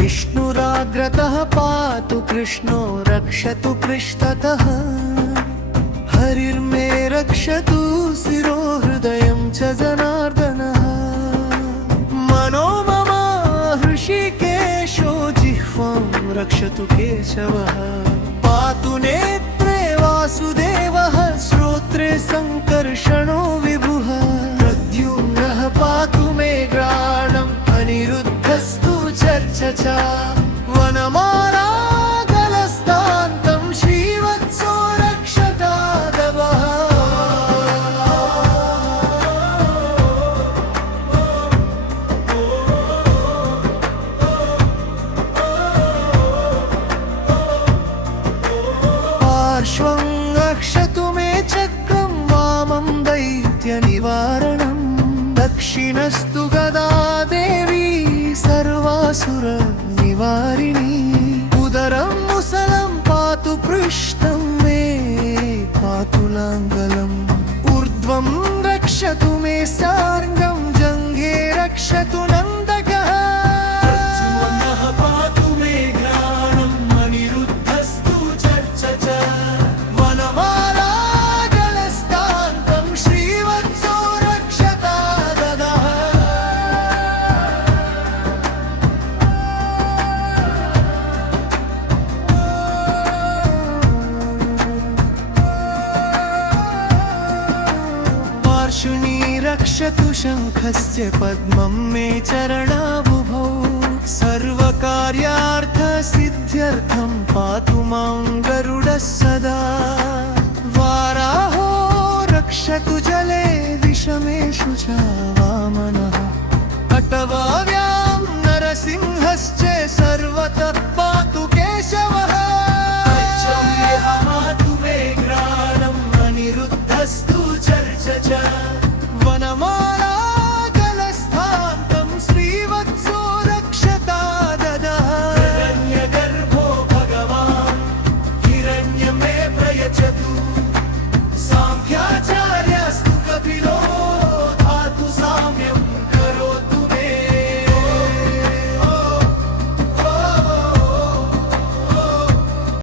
विष्णुराग्रतः पातु कृष्णो रक्षतु पृष्ठतः हरिर्मे रक्षतु शिरो हृदयं च जनार्दनः मनो मम हृषीकेशो जिह्वां रक्षतु केशवः पातु नेत्रे वासुदेवः श्रोत्रे सङ्कर्षणो विभुः प्रद्युम्नः पातु मे घ्राणम् अनिरुद्धस्तु चर्चचा वनमालागलस्तान्तं श्रीवत्सो रक्षतादवः पार्श्वं रक्षतु मे चक्रं वामं दैत्यनिवारणं दक्षिणस्तु गदा देवी सर्वासुरनिवारिणी उदरं मुसलं पातु पृष्ठं मे पातु लाङ्गलम् ऊर्ध्वं रक्षतु मे सार्ङ्गं जङ्घे रक्षतु नन्दकः प्रद्युम्नः पातु मे घ्राणम् अनिरुद्धस्तु चर्चचा वनमालागलस्तान्तं श्रीवत्सो रक्षतादः पार्श्वनी रक्षतु शङ्खस्य पद्मं मे चरणाबुभौ सर्वकार्यार्थसिद्ध्यर्थं पातु मां गरुडः सदा वाराहो रक्षतु जले विषमेषु च